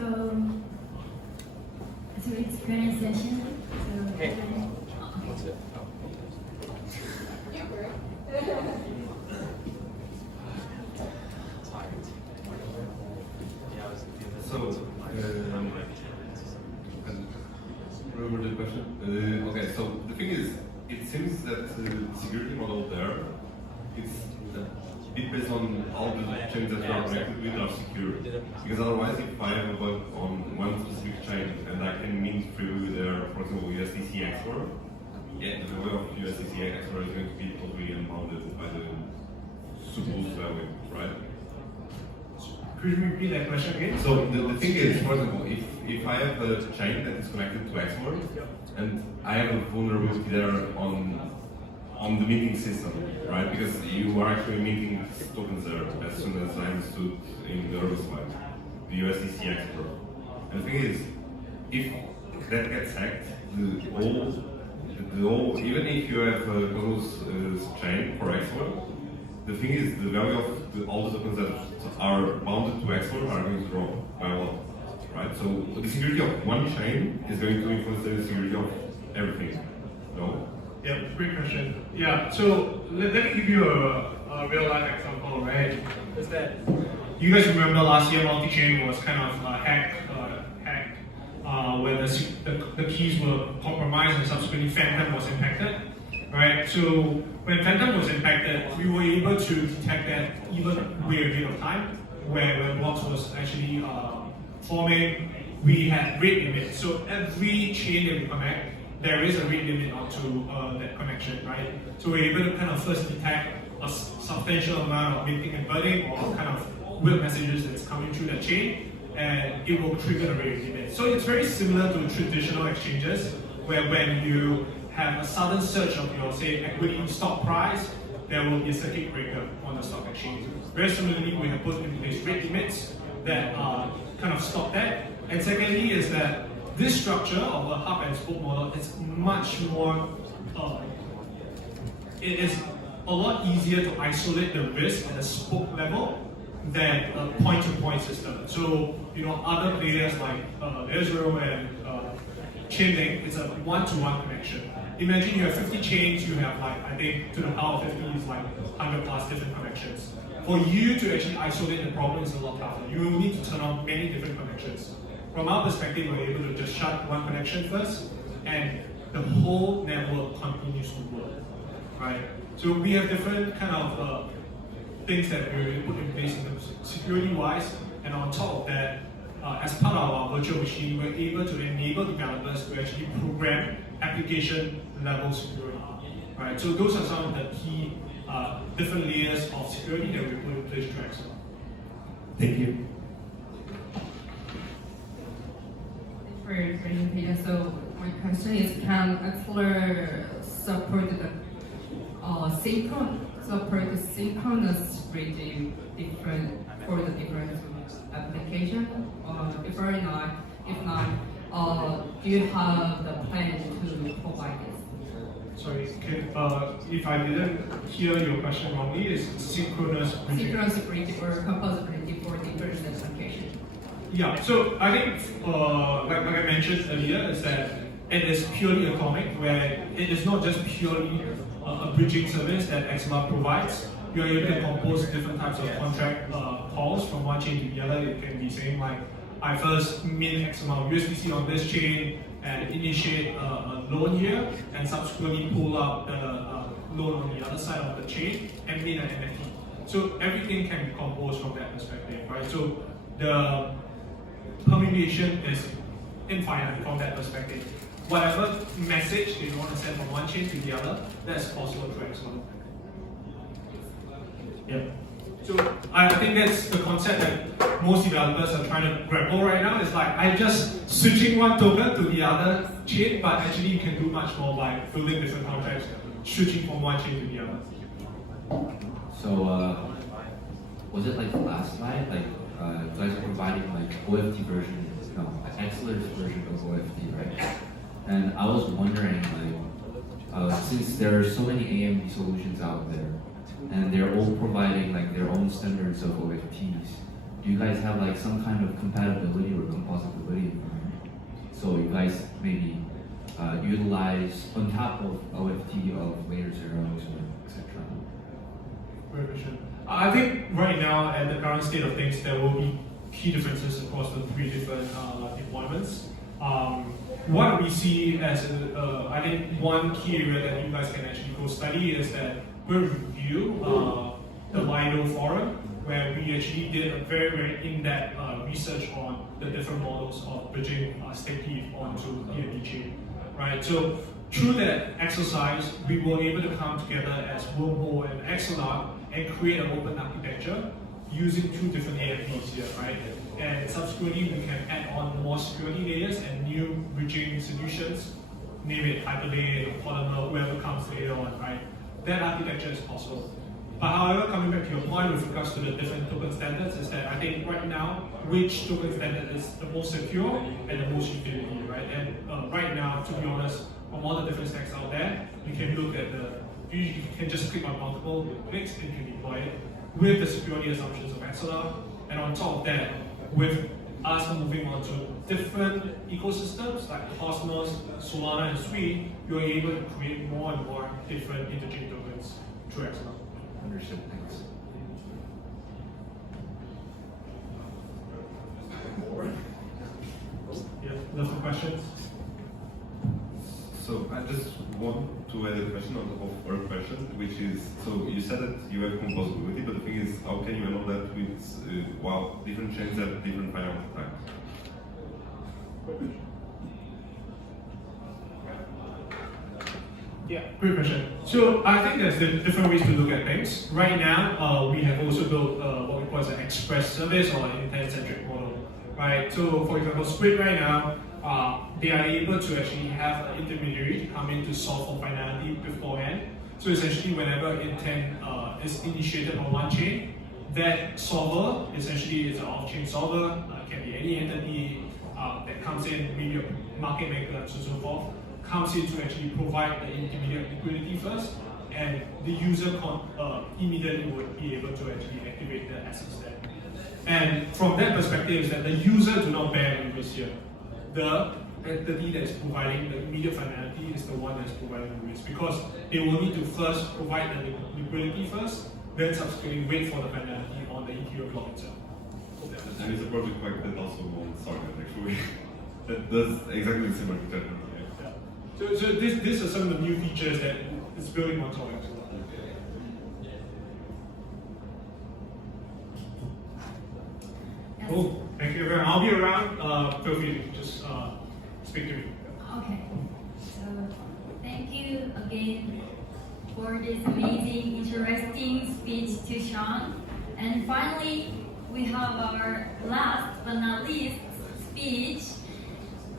So it's current session. So Hey. What's it? Tired. Yeah, I was remember the question? Okay, so the thing is, it seems that the security model there is a bit based on all the chains that you are connected with are secure. Because otherwise, if I have a bug on one specific chain and I can mint freely there, for example, USDC XOR, yeah, the way of USDC XOR is going to be totally unbounded by the supposed value, right? Could you repeat that question again? So the thing is, for example, if I have a chain that is connected to XOR, and I have a vulnerability there on the minting system, right? Because you are actually minting tokens there, as soon as I understood in the other slide, the USDC XOR. And the thing is, if that gets hacked, the whole, even if you have a Cosmos chain for XOR, the thing is, the value of all the tokens that are bounded to XOR are going to drop by a lot, right? So the security of one chain is going to influence the security of everything. No? Yeah, great question. Yeah, so let me give you a real life example, right? Is that you guys remember last year multi-chain was kind of hacked, where the keys were compromised and subsequently Phantom was impacted, right? So when Phantom was impacted, we were able to detect that even way ahead of time, when blocks was actually forming, we had rate limits. So every chain that we connect, there is a rate limit onto that connection, right? So we're able to kind of first detect a substantial amount of minting and burning or kind of weird messages that's coming through that chain, and it will trigger the rate limit. So it's very similar to traditional exchanges, where when you have a sudden surge of your, say, equity stock price, there will be a circuit breaker on the stock exchange. Very similarly, we have put in place rate limits that kind of stop that. And secondly is that this structure of a hub and spoke model is much more, it is a lot easier to isolate the risk at a spoke level than a point-to-point system. So, you know, other players like Layer0 and Chainlink, it's a one-to-one connection. Imagine you have 50 chains, you have like, I think to the power of 50 is like 100 plus different connections. For you to actually isolate the problem is a lot tougher. You will need to turn on many different connections. From our perspective, we're able to just shut one connection first, and the whole network continues to work, right? So we have different kind of things that we put in place in terms of security-wise, and on top of that, as part of our virtual machine, we're able to enable developers to actually program application-level security, right? So those are some of the key different layers of security that we put in place to Axeler. Thank you. For your presentation, so my question is, can Axeler support the synchronous regime for the different application? If not, do you have the plan to provide this? Sorry, if I didn't hear your question wrongly, is synchronous bridging? Synchronous bridging or composability for different applications? Yeah, so I think, like I mentioned earlier, is that it is purely atomic, where it is not just purely a bridging service that Axeler provides. You're able to compose different types of contract calls from one chain to the other. It can be saying like, I first mint X amount of USDC on this chain and initiate a loan here, and subsequently pull out the loan on the other side of the chain and mint an NFT. So everything can be composed from that perspective, right? So the permutation is infinite from that perspective. Whatever message they want to send from one chain to the other, that's possible through Axeler. Yeah. So I think that's the concept that most developers are trying to grapple right now. It's like, I'm just switching one token to the other chain, but actually you can do much more by building different contracts, switching from one chain to the other. So, was it like the last slide? Like, you guys are providing like OFT version, no, Axeler's version of OFT, right? And I was wondering, like, since there are so many AMD solutions out there, and they're all providing like their own standards of OFTs, do you guys have like some kind of compatibility or composability guys maybe utilize on top of OFT of layer zeros or etc.? Great question. I think right now, at the current state of things, there will be key differences across the three different deployments. What we see as, I think, one key area that you guys can actually go study is that we'll review the Lido forum, where we actually did a very, very in-depth research on the different models of bridging stake leaf onto DND chain, right? So through that exercise, we were able to come together as Wormhole and Axelar and create an open architecture using two different AFPs here, right? And subsequently, we can add on more security layers and new bridging solutions, name it Hyperlane, Polymer, whoever comes later on, right? That architecture is possible. But however, coming back to your point with regards to the different token standards, is that I think right now, which token standard is the most secure and the most utility, right? And right now, to be honest, from all the different stacks out there, you can look at you can just click on multiple clicks and you can deploy it with the security assumptions of Axelar. And on top of that, with us moving on to different ecosystems like Cosmos, Solana, and Sui, you're able to create more and more different interchain tokens through Axelar. Understood. Thanks. Yeah, those are questions. So I just want to add a question on top of our question, which is, so you said that you have composability, but the thing is, how can you handle that with, while different chains have different finite times? Yeah, great question. So I think there's different ways to look at things. Right now, we have also built what we call as an express service or an intent-centric model, right? So for example, Squid right now, they are able to actually have an intermediary come in to solve for finality beforehand. So essentially, whenever intent is initiated on one chain, that solver essentially is an off-chain solver. It can be any entity that comes in, maybe a market maker and so forth, comes in to actually provide the intermediate liquidity first, and the user immediately would be able to actually activate the assets there. And from that perspective, is that the user do not bear any risk here. The entity that is providing the immediate finality is the one that is providing the risk, because they will need to first provide the liquidity first, then subsequently wait for the finality on the Ethereum block itself. There is a project like that also on Starnet actually. That does exactly the same architecture. So these are some of the new features that it's building on top of. Yes. Cool. Thank you everyone. I'll be around. Feel free to just speak to me. Okay. So thank you again for this amazing, interesting speech to Sean. And finally, we have our last but not least speech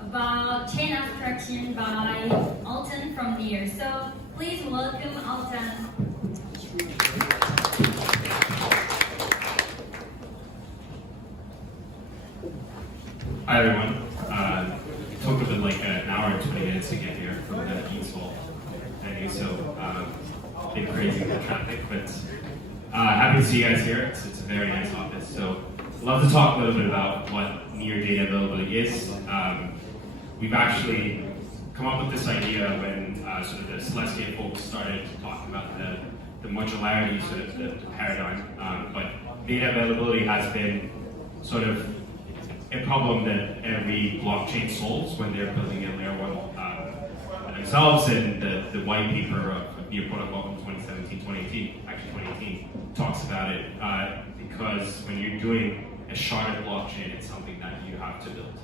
about chain abstraction by Alton from Near. So please welcome Alton. Hi everyone. It took a bit like an hour and 20 minutes to get here from the Eastwall venue, so been crazy with the traffic, but happy to see you guys here. It's a very nice office. So I'd love to talk a little bit about what near data availability is. We've actually come up with this idea when sort of the Celestia folks started talking about the modularity sort of the paradigm, but data availability has been sort of a problem that every blockchain solves when they're building a layer one themselves, and the white paper of Near Protocol from 2017, actually 2018, talks about it, because when you're doing a sharded blockchain, it's something that you have to build.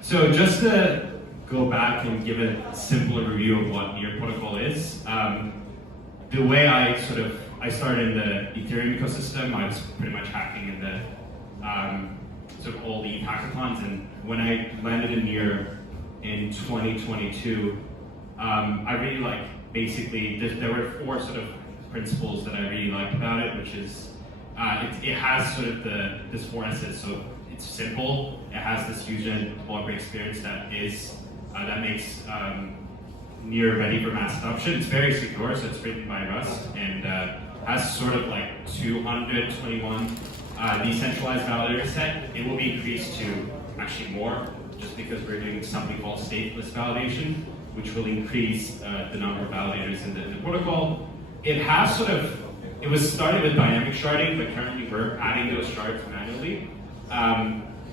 So just to go back and give a simpler review of what Near Protocol is, the way I started in the Ethereum ecosystem, I was pretty much hacking in the sort of all the hackathons, and when I landed in Near in 2022, I really basically, there were four sort of principles that I really liked about it, which is, it has sort of this four assets, so it's simple, it has this user block experience that makes Near ready for mass adoption. It's very secure, so it's written by Rust, and has sort of 221 decentralized validator set. It will be increased to actually more, just because we're doing something called stateless validation, which will increase the number of validators in the protocol. It has it was started with dynamic sharding, but currently we're adding those shards manually.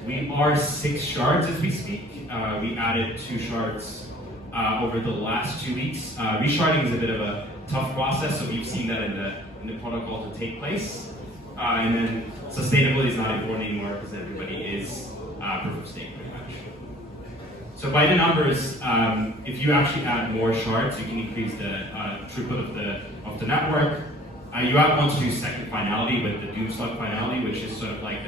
We are 6 shards as we speak. We added 2 shards over the last 2 weeks. Resharding is a bit of a tough process, so we've seen that in the protocol to take place. And then sustainability is not important anymore because everybody is proof of stake pretty much. So by the numbers, if you actually add more shards, you can increase the throughput of the network. You want to do second finality with the Doomslug finality, which is sort of like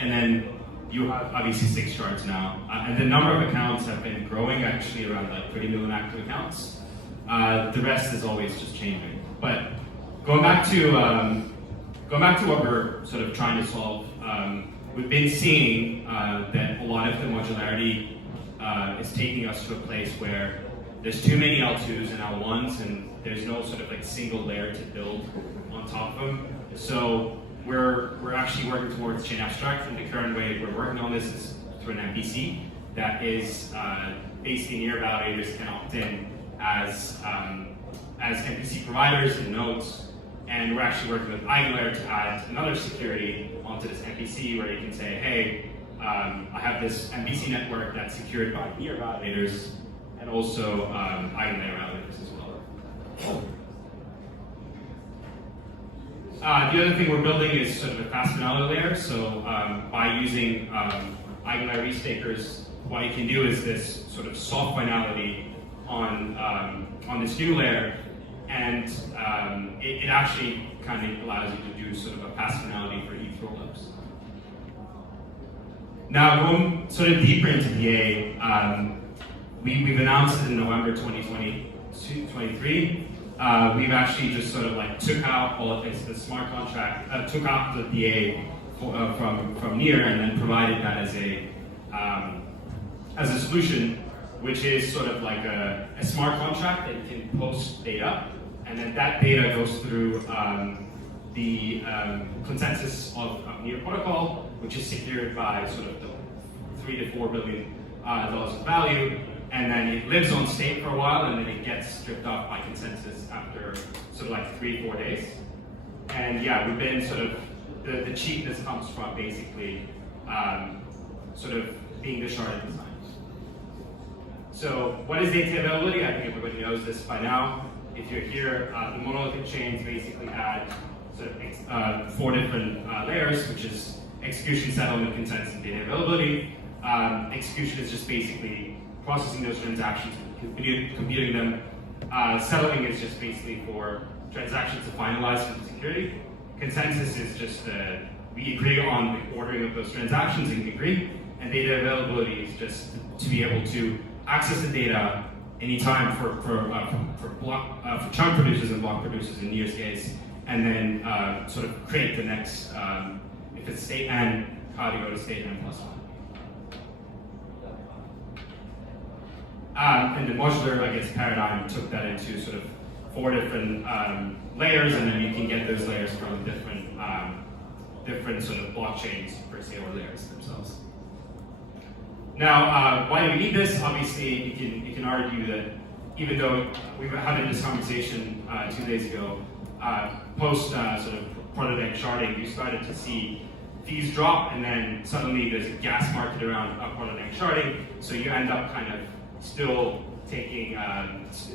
and then you have obviously 6 shards now. And the number of accounts have been growing, actually around like 30 million active accounts. The rest is always just changing. But going back to what we're sort of trying to solve, we've been seeing that a lot of the modularity is taking us to a place where there's too many L2s and L1s, and there's no sort of like single layer to build on top of them. So we're actually working towards chain abstract, and the current way we're working on this is through an MPC that is basically near validators can opt in as MPC providers and nodes. And we're actually working with EigenLayer to add another security onto this MPC where you can say, hey, I have this MPC network that's secured by near validators and also EigenLayer validators as well. The other thing we're building is sort of a fast finality layer. So by using EigenLayer restakers, what you can do is this sort of soft finality on this new layer. And it actually kind of allows you to do sort of a fast finality for ETH rollups. Now, going sort of deeper into DA, we've announced it in November 2023. We've actually just sort of like took out all of this, the smart contract, took out the DA from Near and then provided that as a solution, which is sort of like a smart contract that you can post data. And then that data goes through the consensus of Near protocol, which is secured by sort of the $3 to $4 billion of value. And then it lives on state for a while, and then it gets stripped off by consensus after sort of like 3-4 days. And yeah, we've been sort of, the cheapness comes from basically sort of being the sharded design. So what is data availability? I think everybody knows this by now. If you're here, the monolithic chains basically add sort of 4 different layers, which is execution, settlement, consensus, and data availability. Execution is just basically processing those transactions, computing them. Settling is just basically for transactions to finalize into security. Consensus is just we agree on the ordering of those transactions and agree. And data availability is just to be able to access the data anytime for chunk producers and block producers in Near's case, and then sort of create the next, if it's state n, how to go to state n+1. And the modular, I guess, paradigm took that into sort of 4 different layers, and then you can get those layers from different sort of blockchains per se, or layers themselves. Now, why do we need this? Obviously, you can argue that even though we were having this conversation 2 days ago, post sort of prototype sharding, you started to see fees drop, and then suddenly there's a gas market around prototype sharding, so you end up kind of still taking,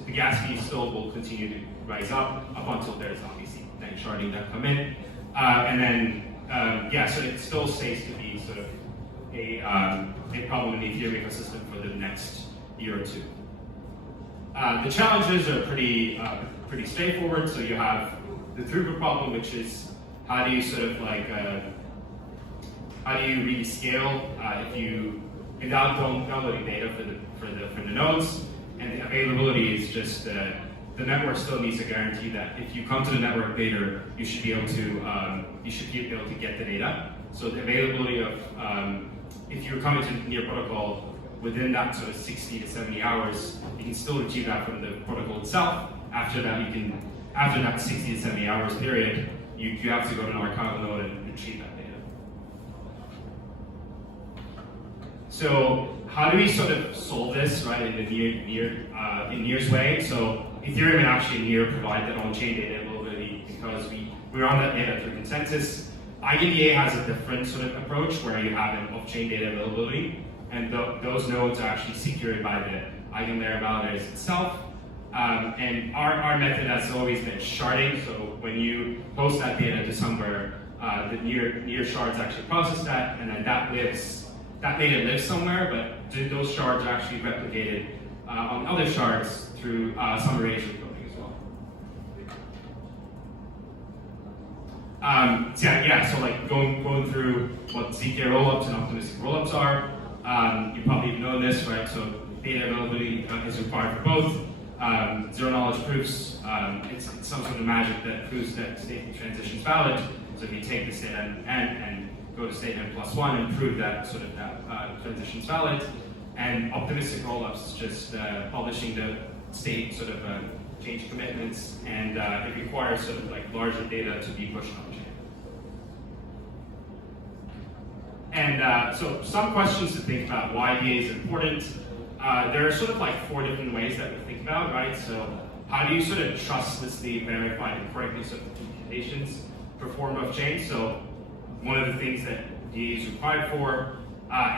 the gas fees still will continue to rise up until there's obviously then sharding that come in. And then, yeah, so it still stays to be sort of a problem in the Ethereum ecosystem for the next year or 2. The challenges are pretty straightforward. So you have the throughput problem, which is how do you sort of like, how do you really scale if you, without downloading data for the nodes, and the availability is just the network still needs to guarantee that if you come to the network later, you should be able to get the data. So the availability of if you're coming to Near protocol within that sort of 60 to 70 hours, you can still retrieve that from the protocol itself. After that 60 to 70 hours period, you have to go to an archival node and retrieve that data. So how do we sort of solve this, right, in Near's way? So Ethereum and actually Near provide that on-chain data availability because we're on that data through consensus. EigenDA has a different sort of approach where you have an off-chain data availability, and those nodes are actually secured by the EigenLayer validators itself. And our method has always been sharding. So when you post that data to somewhere, the near shards actually process that, and then that data lives somewhere, but those shards are actually replicated on other shards through summation coding as well. So like going through what ZK rollups and optimistic rollups are, you probably know this, right? So data availability is required for both. Zero knowledge proofs, it's some sort of magic that proves that state transition is valid. So if you take the state n and go to state n+1 and prove that sort of that transition is valid, and optimistic rollups just publishing the state sort of change commitments, and it requires sort of like larger data to be pushed on chain. And so some questions to think about why DA is important. There are sort of like 4 different ways that we think about, right? So how do you sort of trustlessly verify and correctly sort of computations performed off chain? So one of the things that DA is required for,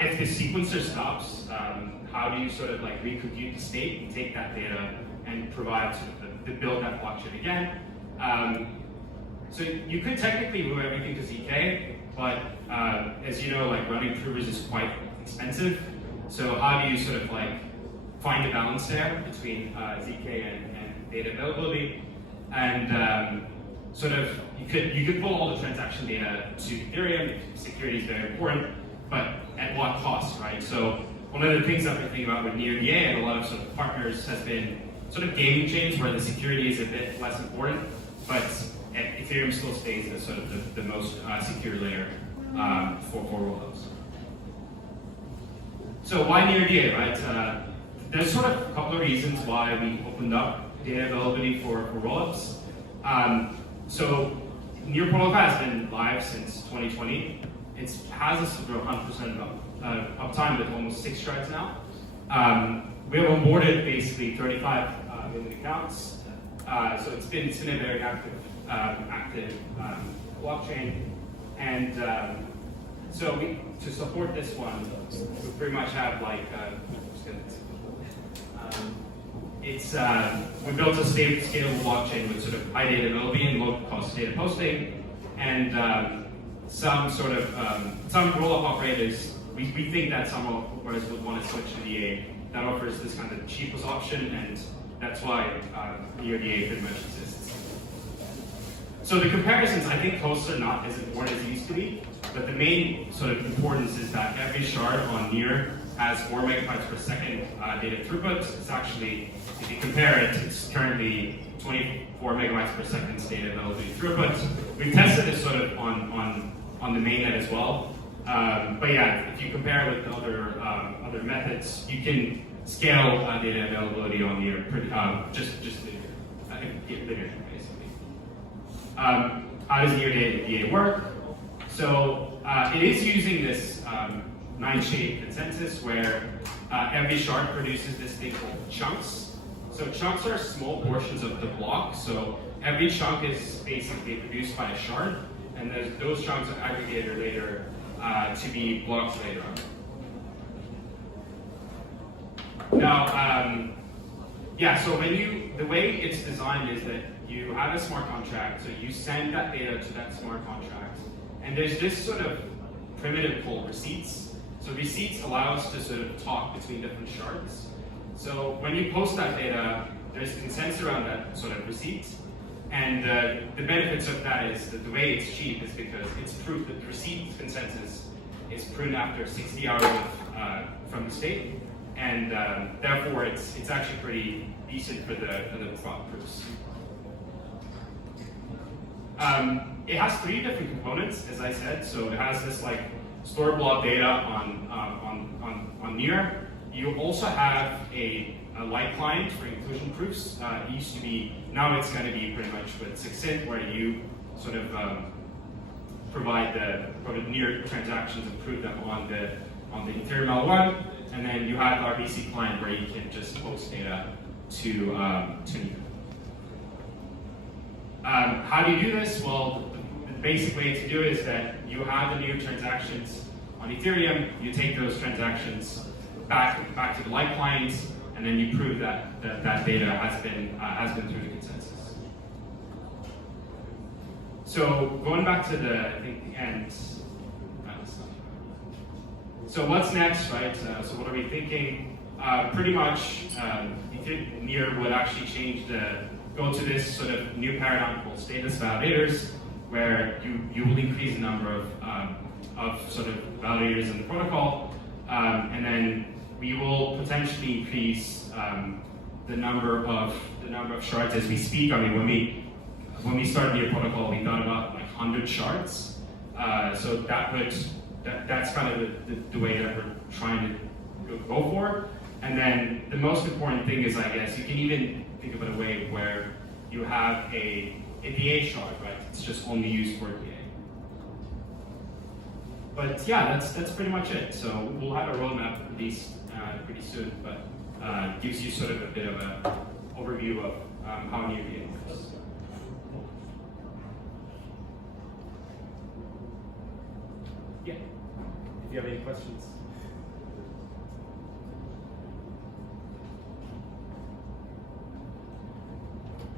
if the sequencer stops, how do you sort of like recompute the state and take that data and provide sort of build that blockchain again? So you could technically move everything to ZK, but as you know, like running provers is quite expensive. So how do you sort of like find a balance there between ZK and data availability? And sort of you could pull all the transaction data to Ethereum. Security is very important, but at what cost, right? So one of the things that we're thinking about with NearDA and a lot of sort of partners has been sort of gaming chains where the security is a bit less important, but Ethereum still stays as sort of the most secure layer for rollups. So why NearDA, right? There's sort of a couple of reasons why we opened up data availability for rollups. So Near protocol has been live since 2020. It has a sort of 100% uptime with almost 6 shards now. We have onboarded basically 35 million accounts. So it's been a very active blockchain. And so to support this one, we pretty much have like, we built a scalable blockchain with sort of high data availability and low cost data posting, and some sort of some rollup operators. We think that some operators would want to switch to DA. That offers this kind of cheapest option, and that's why NearDA pretty much exists. So the comparisons, I think hosts are not as important as they used to be, but the main sort of importance is that every shard on Near has 4 megabytes per second data throughput. It's actually, if you compare it, it's currently 24 megabytes per second data availability throughput. We've tested this sort of on the mainnet as well. But yeah, if you compare it with other methods, you can scale data availability on Near pretty just linear, basically. How does NearDA work? So it is using this 9-shade consensus where every shard produces this thing called chunks. So chunks are small portions of the block. So every chunk is basically produced by a shard, and those chunks are aggregated later to be blocks later on. Now, so the way it's designed is that you have a smart contract, so you send that data to that smart contract, and there's this sort of primitive called receipts. So receipts allow us to sort of talk between different shards. So when you post that data, there's consensus around that sort of receipt. And the benefits of that is that the way it's cheap is because it's proof that the receipt consensus is proven after 60 hours from the state. And therefore, it's actually pretty decent for the prop proofs. It has 3 different components, as I said. So it has this like store blob data on Near. You also have a light client for inclusion proofs. It used to be, now it's going to be pretty much with Succinct, where you sort of provide the Near transactions and prove them on the on the Ethereum L1, and then you have our BC client where you can just post data to Neutral. How do you do this? Well, the basic way to do it is that you have the new transactions on Ethereum, you take those transactions back to the light clients, and then you prove that that data has been through the consensus. So going back to the end. So what's next, right? So what are we thinking? Pretty much, Near would actually go to this sort of new paradigm called stateless validators, where you will increase the number of sort of validators in the protocol, and then we will potentially increase the number of shards as we speak. I mean, when we started the protocol, we thought about like 100 shards. So that's kind of the way that we're trying to go for. And then the most important thing is, I guess, you can even think of it a way where you have a DA shard, right? It's just only used for DA. But yeah, that's pretty much it. So we'll have a roadmap released pretty soon, but gives you sort of a bit of an overview of how Near DA works. Yeah. If you have any questions.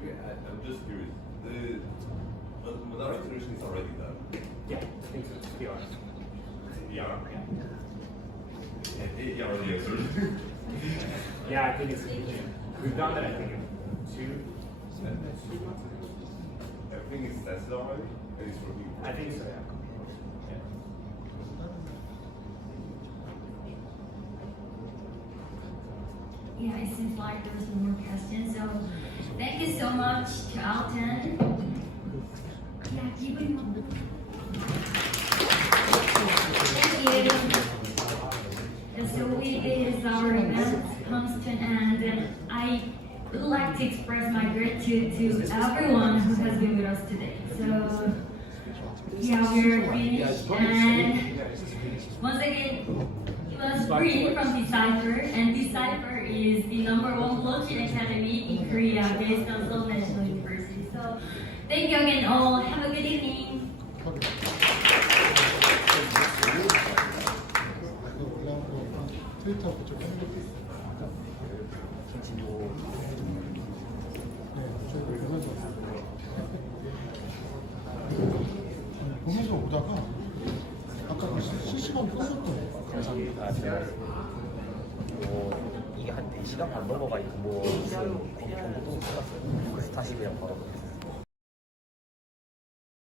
Okay, I'm just curious. The modality solution is already done. Yeah, I think so. It's PR. Yeah. And you already answered. Yeah, I think it's we've done that. I think in 2. Everything is tested already, and it's working. I think so. Yeah. Yeah, it seems like there's more questions. So thank you so much to Alton. Yeah, keep it on. Thank you. So it is our event comes to an end, and I would like to express my gratitude to everyone who has been with us today. So yeah, we're finished, and once again, it was free from Decipher, and Decipher is the #1 blockchain academy in Korea based on Seoul National University. So thank you again all. Have a good evening. 보면서 오다가 아까 그 실시간 끊었던 감사합니다. 제가 이게 한 4시간 반 넘어가 있고 경고도 받았어요. 그래서 다시 그냥 바로